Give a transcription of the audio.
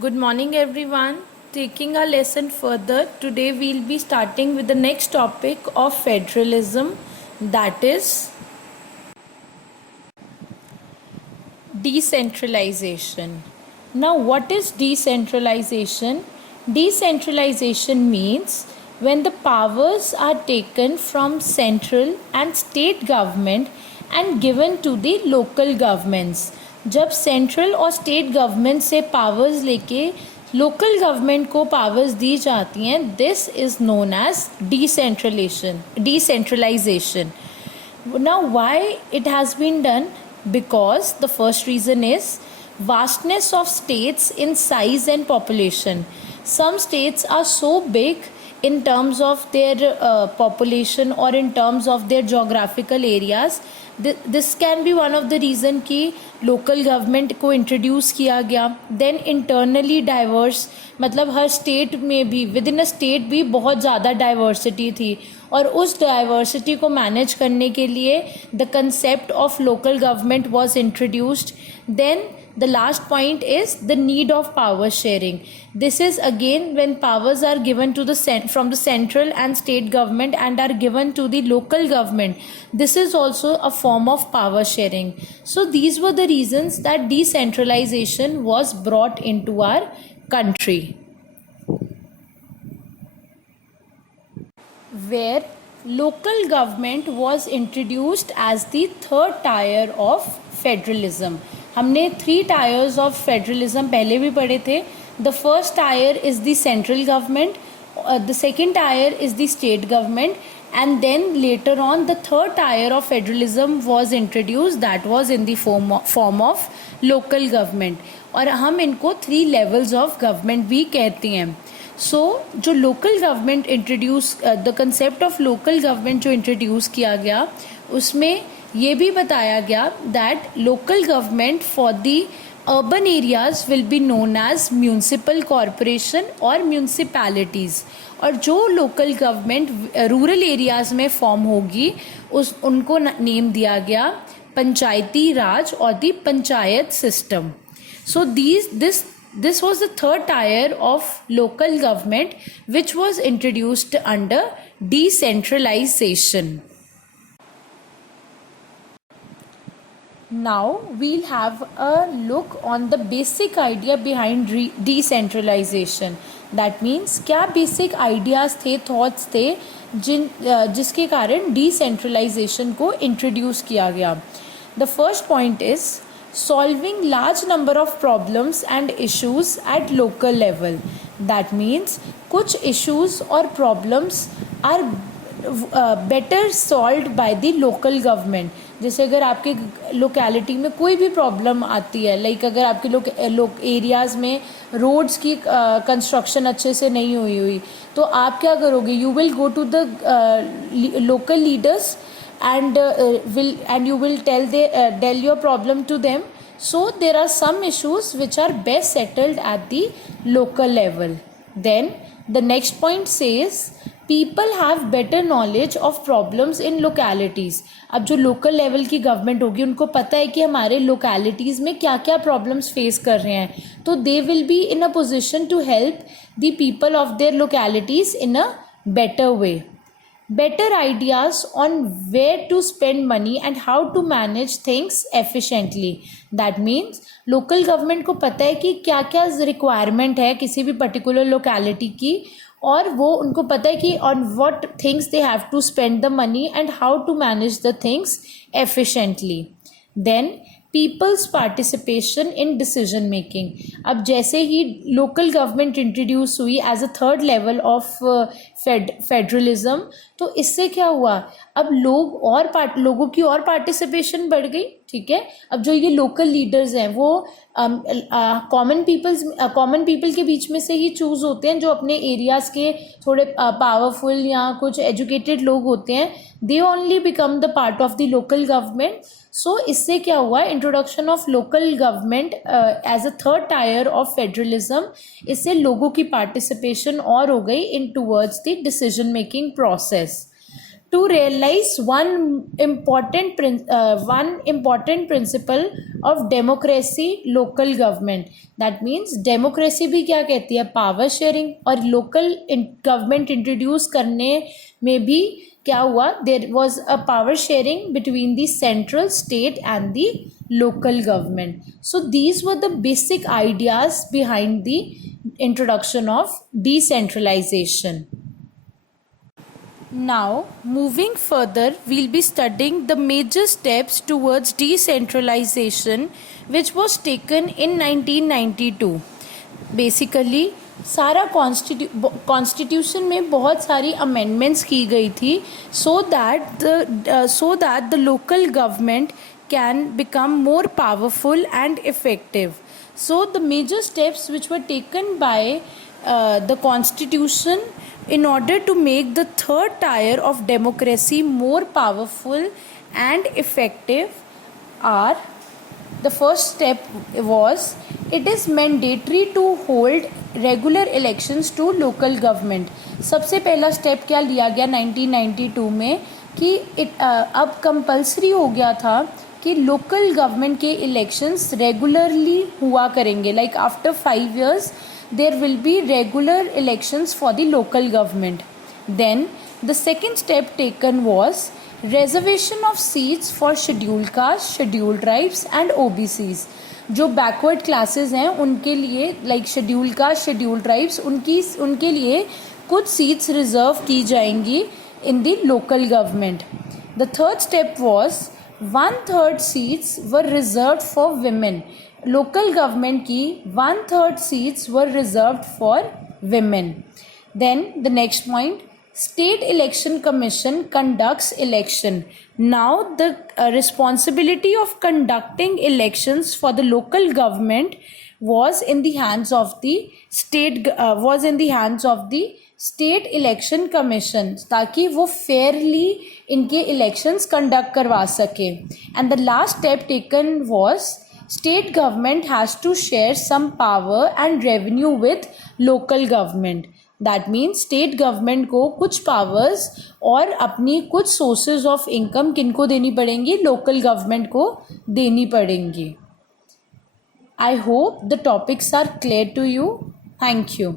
Good morning, everyone. Taking our lesson further, today we'll be starting with the next topic of federalism, that is decentralization. Now, what is decentralization? Decentralization means when the powers are taken from central and state government and given to the local governments. जब central और state government से powers लेके local government को powers दी जाती हैं, this is known as decentralization. Now, why it has been done? Because the first reason is vastness of states in size and population. Some states are so big in terms of their population or in terms of their geographical areas. This can be one of the reason कि local government को introduce किया गया. Then internally diverse, मतलब हर state में भी within a state भी बहुत ज़्यादा diversity थी और उस diversity को manage करने के लिए the concept of local government was introduced. Then the last point is the need of power sharing. This is again when powers are given to from the central and state government and are given to the local government. This is also a form of power sharing. So these were the reasons that decentralization was brought into our country, where local government was introduced as the third tier of federalism. हमने 3 tyres of federalism पहले भी पढ़े थे. The first tier is the central government, the second tyre is the state government, and then later on the third tier of federalism was introduced, that was in the form of local government. और हम इनको 3 levels of government भी कहते हैं. So जो local government introduce, the concept of local government जो इंट्रोड्यूस किया गया, उसमें ये भी बताया गया that local government for the urban areas will be known as municipal corporation और म्यूनसिपैलिटीज़, और जो लोकल गवर्नमेंट रूरल एरियाज़ में फॉर्म होगी उनको नेम दिया गया पंचायती राज और the panchayat system. So this was the third tier of local government which was introduced under decentralization. Now we'll have a look on the basic idea behind decentralization. That means क्या basic ideas थे, thoughts थे जिसके कारण decentralization को introduce किया गया. The first point is solving large number of problems and issues at local level. That means कुछ issues और problems are better solved by the local government. जैसे अगर आपके लोकेलिटी में कोई भी प्रॉब्लम आती है, लाइक अगर आपके एरियाज़ में रोड्स की कंस्ट्रक्शन अच्छे से नहीं हुई, तो आप क्या करोगे? You will go to the local leaders and you will tell your problem to them. So there are some issues which are best settled at the local level. Then the next point says people have better knowledge of problems in localities. अब जो local level की government होगी उनको पता है कि हमारे localities में क्या क्या प्रॉब्लम्स फेस कर रहे हैं, तो they will be in a position to help the people of their localities in a better way. Better ideas on where to spend money and how to manage things efficiently. That means local government को पता है कि क्या क्या requirement है किसी भी particular locality की, और वो उनको पता है कि on what things they have to spend the money and how to manage the things efficiently. Then people's participation in decision making. अब जैसे ही लोकल गवर्नमेंट इंट्रोड्यूस हुई as a third level of federalism, तो इससे क्या हुआ? अब लोगों की और पार्टिसिपेशन बढ़ गई. ठीक है, अब जो ये लोकल लीडर्स हैं वो कॉमन पीपल के बीच में से ही चूज़ होते हैं, जो अपने एरियाज़ के थोड़े पावरफुल या कुछ एजुकेटेड लोग होते हैं. They only become the part of the local government. So इससे क्या हुआ? Introduction of local government as a third tier of federalism, इससे लोगों की पार्टिसिपेशन और हो गई in towards the decision making process. to realize one important principle of democracy local government. That means democracy भी क्या कहती है, पावर शेयरिंग, और लोकल गवर्नमेंट इंट्रोड्यूस करने में भी क्या हुआ, there was a power sharing between the central, state and the local government. So these were the basic ideas behind the introduction of decentralization. Now, moving further, we'll be studying the major steps towards decentralization which was taken in 1992. Basically, सारा constitution में बहुत सारी amendments की गई थी so that the local government can become more powerful and effective. So the major steps which were taken by the constitution in order to make the third tier of democracy more powerful and effective are: the first step was, it is mandatory to hold regular elections to local government. सबसे पहला step क्या लिया गया 1992 में कि अब compulsory हो गया था कि लोकल गवर्नमेंट के इलेक्शंस रेगुलरली हुआ करेंगे. Like after 5 years there will be regular elections for the local government. Then the second step taken was reservation of seats for scheduled caste, scheduled tribes and OBCs. जो backward classes हैं उनके लिए, like scheduled caste, scheduled tribes, उनके लिए कुछ seats reserve की जाएंगी in the local government. The third step was 1/3 seats were reserve for women. Local government की 1/3 seats were reserve for women. Then the next point, State Election Commission conducts election. Now the responsibility of conducting elections for the local government was in the hands of the State Election Commission, ताकि वो fairly इनके elections conduct करवा सके. And the last step taken was, state government has to share some power and revenue with local government. That means state government को कुछ powers और अपनी कुछ सोर्सेज ऑफ इनकम किनको देनी पड़ेंगी, लोकल गवर्नमेंट को देनी पड़ेंगी. I hope the topics are clear to you. Thank you.